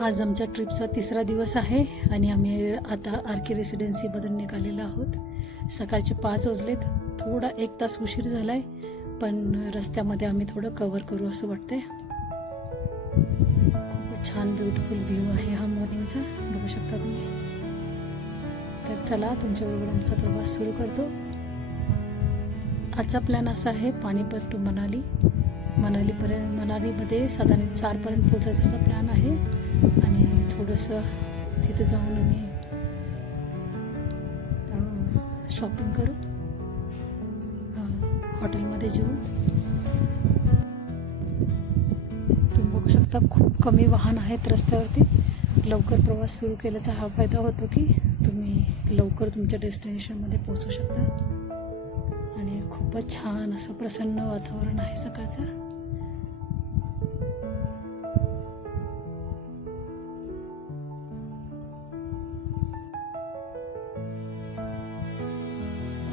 आज आमच्या ट्रिपचा तिसरा दिवस आहे आणि आम्ही आता आर.के. रेसिडेन्सीमधून निघालेलो आहोत. सकाळचे 5 वाजलेत. थोडा 1 तास उशीर झाला आहे, पण रस्त्यामध्ये आम्ही थोडं कव्हर करू असं वाटते. खूप छान ब्युटिफुल व्ह्यू आहे हा मॉर्निंगचा, बघू शकता तुम्ही. तर चला तुमच्याबरोबर आमचा प्रवास सुरू करतो. आजचा प्लॅन असा आहे पानीपत टू मनाली. मनालीमध्ये साधारण 4पर्यंत पोचायचा असा प्लॅन आहे आणि थोडंसं तिथे जाऊन आम्ही शॉपिंग करू, हॉटेलमध्ये जेऊ. तुम्ही बघू शकता खूप कमी वाहन आहेत रस्त्यावरती. लवकर प्रवास सुरू केल्याचा हा फायदा होतो की तुम्ही लवकर तुमच्या डेस्टिनेशनमध्ये पोहोचू शकता. आणि खूपच छान असं प्रसन्न वातावरण आहे सकाळचं.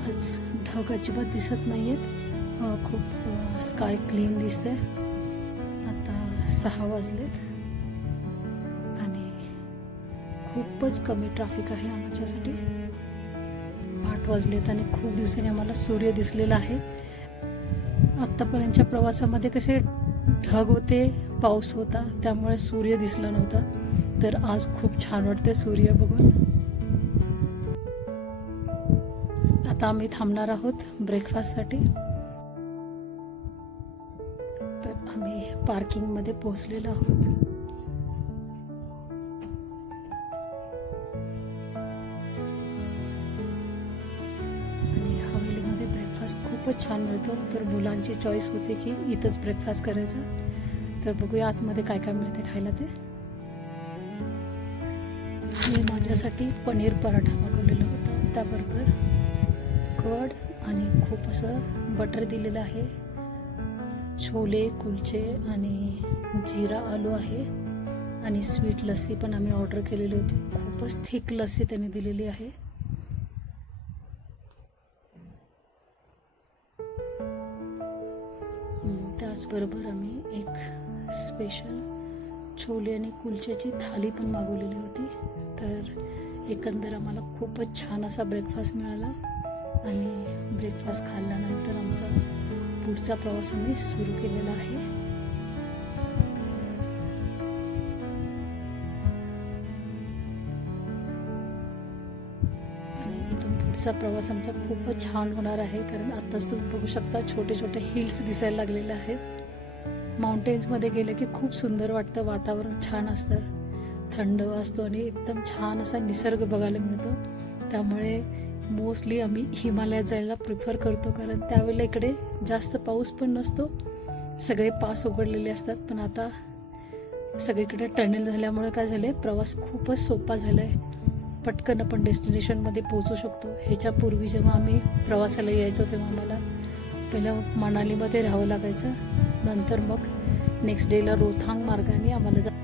आज ढग अजिबात दिसत नाही आहेत. खूप स्काय क्लीन दिसते. आता 6 वाजलेत आणि खूपच कमी ट्रॅफिक आहे आमच्यासाठी. 8 वाजलेत आणि खूप दिवसांनी आम्हाला सूर्य दिसलेला आहे. आत्तापर्यंतच्या प्रवासामध्ये कसे ढग होते, पाऊस होता, त्यामुळे सूर्य दिसला नव्हता. तर आज खूप छान वाटते सूर्य बघून. आता आम्ही थांबणार आहोत ब्रेकफास्टसाठी. तर आम्ही पार्किंगमध्ये पोहोचलेलो आहोत. आणि हवेलीमध्ये ब्रेकफास्ट खूपच छान मिळतो. तर मुलांची चॉईस होती की इथंच ब्रेकफास्ट करायचा. तर बघूया आतमध्ये काय काय मिळते खायला ते. मी माझ्यासाठी पनीर पराठा मागवलेला होता, त्याबरोबर कढ आणि खूप असं बटर दिलेलं आहे. छोले कुलचे आणि जिरा आलू आहे आणि स्वीट लस्सी पण आम्ही ऑर्डर केलेली होती. खूपच थिक लस्सी त्यांनी दिलेली आहे. त्याचबरोबर आम्ही एक स्पेशल छोले आणि कुलच्याची थाली पण मागवलेली होती. तर एकंदर आम्हाला खूपच छान असा ब्रेकफास्ट मिळाला आणि ब्रेकफास्ट खाल्ल्यानंतर आमचा पुढचा प्रवास आम्ही सुरू केलेला आहे. आणि इथून पुढचा प्रवास आमचा खूपच छान होणार आहे, कारण आत्ताच तुम्ही बघू शकता छोटे छोटे हिल्स दिसायला लागलेले आहेत. माउंटेन्समध्ये गेले की खूप सुंदर वाटतं, वातावरण छान असतं, थंड असतो आणि एकदम छान असा निसर्ग बघायला मिळतो. त्यामुळे मोस्टली आम्ही हिमालयात जायला प्रिफर करतो, कारण त्यावेळेला इकडे जास्त पाऊस पण नसतो, सगळे पास उघडलेले असतात. पण आता सगळीकडे टनेल झाल्यामुळे काय झाले, प्रवास खूपच सोपा झाला आहे. पटकन आपण डेस्टिनेशनमध्ये पोहोचू शकतो. ह्याच्यापूर्वी जेव्हा आम्ही प्रवासाला यायचो तेव्हा आम्हाला पहिलं मनालीमध्ये राहावं लागायचं, नंतर मग नेक्स्ट डेला रोहतांग मार्गाने आम्हाला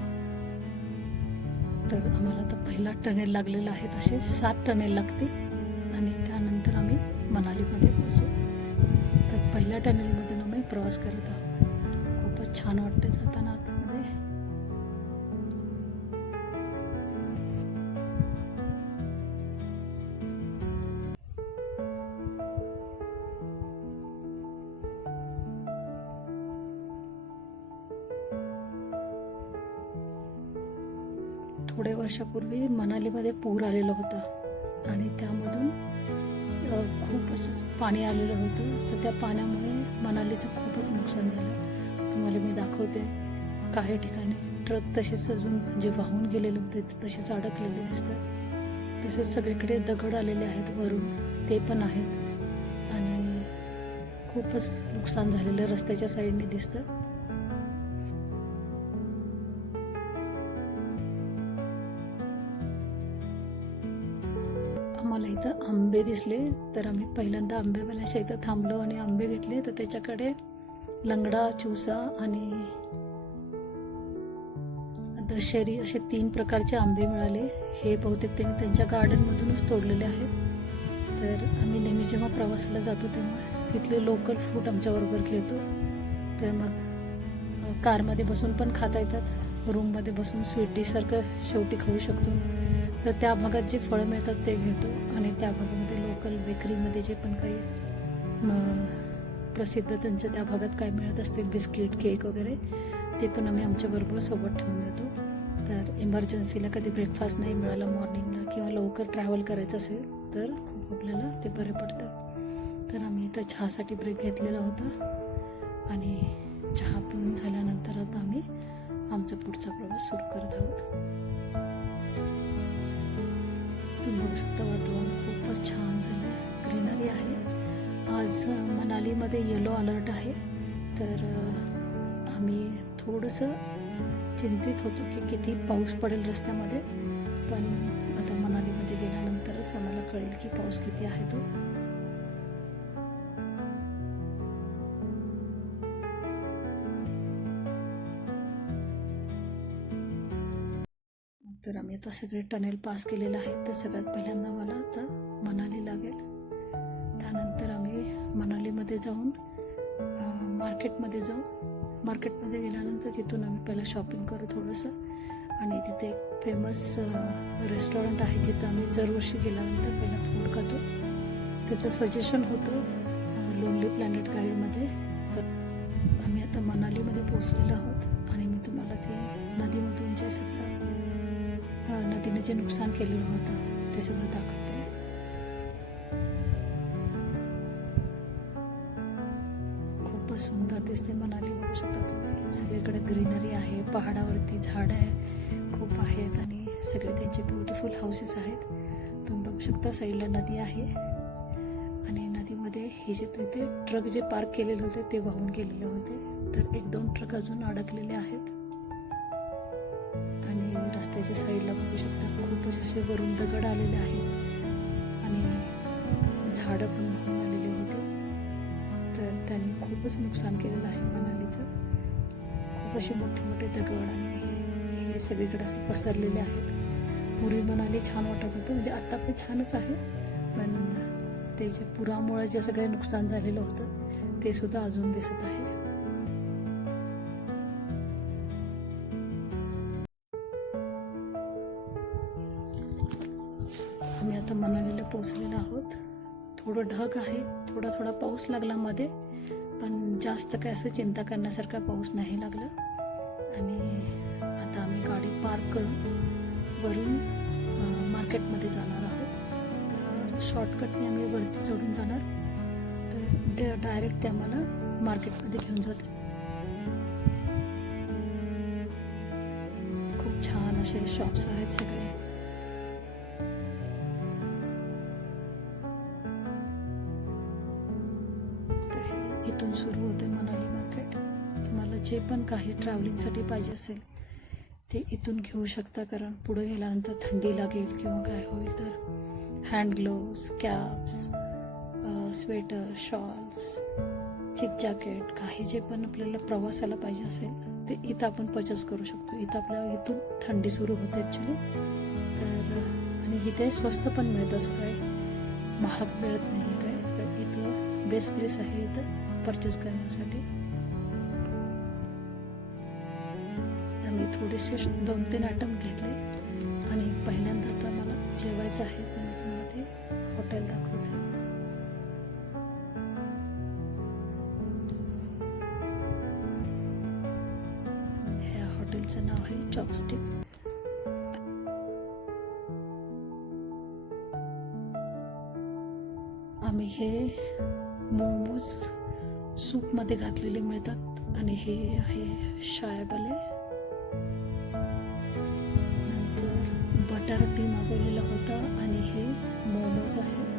तर आम्हाला आता पहिला टनेल लागलेला आहे. तसे 7 टनेल लागतील आणि त्यानंतर आम्ही मनालीमध्ये पोहोचू. तर पहिल्या टनेलमधून आम्ही प्रवास करत आहोत. खूपच छान वाटते जाताना आतमध्ये. थोड्या वर्षापूर्वी मनालीमध्ये पूर आलेला होता आणि त्यामधून खूप असं पाणी आलेलं होतं. तर त्या पाण्यामुळे मनालीचं खूपच नुकसान झालं. तुम्हाला मी दाखवते. काही ठिकाणी ट्रक तसेच अजून जे वाहून गेलेले होते ते तसेच अडकलेले दिसतात. तसेच सगळीकडे दगड आलेले आहेत वरून, ते पण आहेत आणि खूपच नुकसान झालेलं रस्त्याच्या साईडने दिसतं. आम्हाला इथं आंबे दिसले, तर आम्ही पहिल्यांदा आंबेवाल्याच्या इथं थांबलो आणि आंबे घेतले. तर त्याच्याकडे लंगडा, चुसा आणि दशेरी असे 3 प्रकारचे आंबे मिळाले. हे बहुतेक त्यांनी त्यांच्या गार्डनमधूनच तोडलेले आहेत. तर आम्ही नेहमी जेव्हा प्रवासाला जातो तेव्हा तिथले लोकल फ्रूट आमच्याबरोबर घेतो. तर मग कारमध्ये बसून पण खाता येतात रूममध्ये बसून स्वीट डिशसारखं शेवटी खाऊ शकतो. तर त्या भागात जे फळं मिळतात ते घेतो आणि त्या भागामध्ये लोकल बेकरीमध्ये जे पण काही प्रसिद्ध त्यांचं त्या भागात काय मिळत असते बिस्किट केक वगैरे ते पण आम्ही आमच्याबरोबर सोबत ठेवून देतो. तर इमर्जन्सीला कधी ब्रेकफास्ट नाही मिळाला मॉर्निंगला किंवा लवकर ट्रॅव्हल करायचं असेल तर खूप आपल्याला ते बरे पडतं. तर आम्ही इथं चहासाठी ब्रेक घेतलेला होता आणि चहा पिऊन झाल्यानंतर आता आम्ही आमचा पुढचा प्रवास सुरू करत आहोत. तुम्ही बघू शकता वातावरण खूपच छान झालं आहे, ग्रीनरी आहे. आज मनालीमध्ये येलो अलर्ट आहे. तर आम्ही थोडंसं चिंतित होतो की किती पाऊस पडेल रस्त्यामध्ये, पण आता मनालीमध्ये गेल्यानंतरच आम्हाला कळेल की पाऊस किती आहे तो. तर आम्ही आता सगळे टनेल पास केलेलं आहे. तर सगळ्यात पहिल्यांदा मला आता मनाली लागेल. त्यानंतर आम्ही मनालीमध्ये जाऊन मार्केटमध्ये जाऊ. मार्केटमध्ये गेल्यानंतर तिथून आम्ही पहिलं शॉपिंग करू थोडंसं आणि तिथे एक फेमस रेस्टॉरंट आहे जिथं आम्ही दरवर्षी गेल्यानंतर पहिला फूड खातो. त्याचं सजेशन होतं लोनली प्लॅनेट गाईडमध्ये. तर आम्ही आता मनालीमध्ये पोचलेलो आहोत आणि मी तुम्हाला ते नदीमधून जे सगळं नदीने जे नुकसान केलेलं होतं ते सगळं दाखवते. खूपच सुंदर दिसते मनाली, बघू शकता तुम्ही. सगळीकडे ग्रीनरी आहे, पहाडावरती झाड आहे खूप आहेत आणि सगळे त्यांचे ब्युटिफुल हाऊसेस आहेत. तुम्ही बघू शकता साईडला नदी आहे आणि नदीमध्ये हे जे तिथे ट्रक जे पार्क केलेले होते ते वाहून गेलेले होते. तर 1-2 ट्रक अजून अडकलेले आहेत आणि रस्त्याच्या साईडला बघू शकता खूपच असे वरून दगड आलेले आहेत आणि झाडं पण वाहून आलेली होती. तर त्यांनी खूपच नुकसान केलेलं आहे मनालीचं. खूप असे मोठे मोठे दगड आणि हे सगळीकडे असे पसरलेले आहेत. पूर्वी मनाली छान वाटत होतं, म्हणजे आता पण छानच आहे, पण ते जे पुरामुळे जे सगळे नुकसान झालेलं होतं ते सुद्धा अजून दिसत आहे. आम्ही आता मनालीला पोचलेलो आहोत. थोडं ढग आहे, थोडा थोडा पाऊस लागला मध्ये, पण जास्त काय असं चिंता करण्यासारखा पाऊस नाही लागला. आणि आता आम्ही गाडी पार्क करून वरून मार्केटमध्ये जाणार आहोत. शॉर्टकटने आम्ही वरती चढून जाणार, तर डायरेक्ट ते आम्हाला मार्केटमध्ये घेऊन जाते. खूप छान असे शॉप्स आहेत सगळे. इथून सुरू होते मनाली मार्केट. तुम्हाला जे पण काही ट्रॅव्हलिंगसाठी पाहिजे असेल ते इथून घेऊ शकता, कारण पुढे गेल्यानंतर थंडी लागेल किंवा काय होईल. तर hand gloves, caps, sweater, shawls, thick jacket, काही जे पण आपल्याला प्रवासाला पाहिजे असेल ते इथं आपण परचेस करू शकतो. इथं आपल्याला इथून थंडी सुरू होते ॲक्च्युली. तर आणि इथे स्वस्त पण मिळतं, असं काय महाग मिळत नाही काय. तर इथं बेस्ट प्लेस आहे इथं परचेस करण्यासाठी. आम्ही थोडेसे 2-3 आयटम घेतले आणि पहिल्यांदा आता मला जेवायचं आहे, तर मी तुम्हाला ते हॉटेल दाखवते. ह्या हॉटेलचं नाव आहे चॉपस्टिक. आम्ही हे मोमोज सूपमध्ये घातलेले मिळतात आणि हे आहे शायबले. नंतर बटर टी मागवलेला होता आणि हे मोमोज आहेत.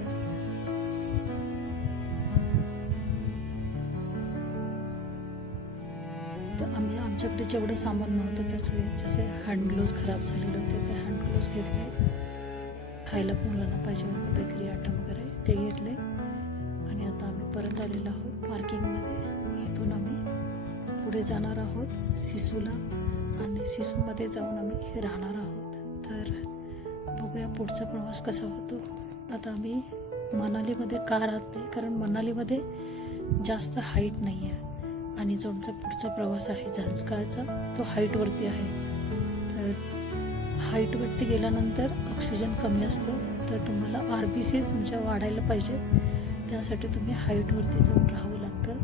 तर आम्ही आमच्याकडे जेवढं सामान नव्हतं त्याचे जसे हँड ग्लोव्स खराब झालेले होते ते हँड ग्लोव्स घेतले. खायला मुलांना पाहिजे होतं बेकरी आयटम वगैरे ते घेतले आणि आता आम्ही परत आलेलो आहोत पार्किंगमध्ये. इथून आम्ही पुढे जाणार आहोत सिसूला आणि सिसूमध्ये जाऊन आम्ही राहणार आहोत. तर बघूया पुढचा प्रवास कसा होतो. आता आम्ही मनालीमध्ये का राहत नाही, कारण मनालीमध्ये जास्त हाईट नाही आहे आणि जो आमचा पुढचा प्रवास आहे झंस्कारचा तो हाईटवरती आहे. हाईटवरती गेल्यानंतर ऑक्सिजन कमी असतो, तर तुम्हाला RBCs तुमच्या वाढायला पाहिजेत, त्यासाठी तुम्ही हाईटवरती जाऊन राहावं लागतं.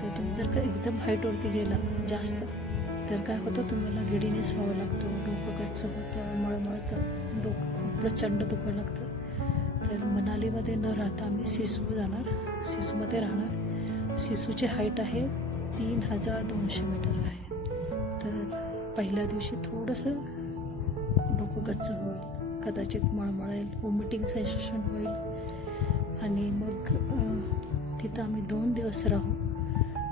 तर तुम्ही जर का एकदम हाईटवरती गेला जास्त, तर काय होतं, तुम्हाला गिडीनेस व्हावं लागतो, डोकं गच्च होतं, मळमळतं, डोकं खूप प्रचंड दुखायला लागतं. तर मनालीमध्ये न राहता आम्ही सिसू जाणार, सिसूमध्ये राहणार. सिसूची हाईट आहे 3200 मीटर आहे. तर पहिल्या दिवशी थोडंसं डोकं गच्च होईल, कदाचित मळमळेल, वॉमिटिंग सेन्सेशन होईल आणि मग तिथं आम्ही 2 दिवस राहू,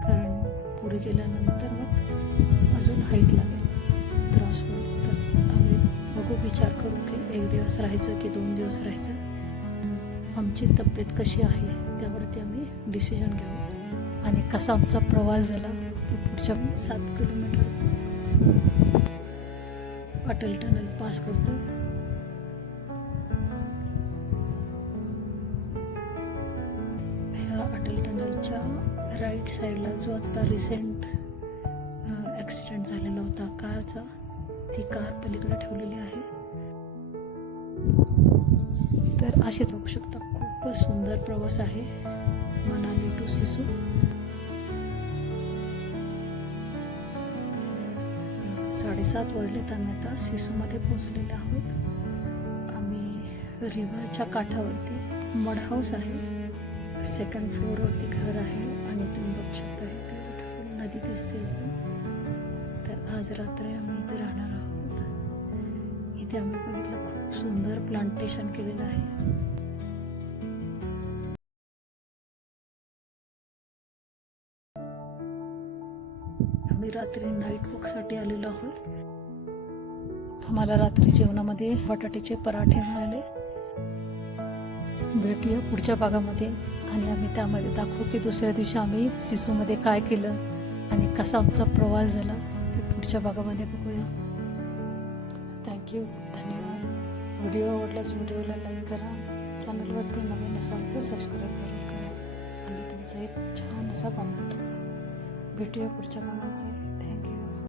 कारण पुढे गेल्यानंतर मग अजून हाईट लागेल, त्रास होईल. तर आम्ही बघू, विचार करू की 1 दिवस राहायचं की 2 दिवस राहायचं. आमची तब्येत कशी आहे त्यावरती आम्ही डिसिजन घेऊ. आणि कसा आमचा प्रवास झाला ते पुढच्या 7 किलोमीटर अटल टनल पास करतो. ह्या अटल टनलच्या राईट साईडला जो आता रिसेंट ॲक्सिडेंट झालेला होता कारचा, ती कार पलीकडे ठेवलेली आहे. तर असेच बघू शकता, खूपच सुंदर प्रवास आहे मनाली टू सिसू. 7:30 वाजलेत, आम्ही आता सिसूमध्ये पोचलेले आहोत. आम्ही रिव्हरच्या काठावरती मड हाऊस आहे, 2nd फ्लोअरवरती घर आहे आणि तुम्ही बघू शकता हे ब्युटिफुल नदी दिसते इथून. तर आज रात्री आम्ही इथे राहणार आहोत. इथे आम्ही बघितलं खूप सुंदर प्लांटेशन केलेलं आहे. आम्ही रात्री नाईट वॉकसाठी आलेलो आहोत. आम्हाला रात्री जेवणामध्ये बटाट्याचे पराठे मिळाले. भेटूया पुढच्या भागामध्ये आणि आम्ही त्यामध्ये दाखवू की दुसऱ्या दिवशी आम्ही सिसूमध्ये काय केलं आणि कसा आमचा प्रवास झाला ते पुढच्या भागामध्ये बघूया. थँक्यू, धन्यवाद. व्हिडिओ आवडल्यास व्हिडिओला लाईक करा, चॅनलवरती नवीन असाल तर सबस्क्राईब जरूर करा आणि तुमचा एक छान असा कॉमेंट करा. भेटूया पुढच्या भागामध्ये.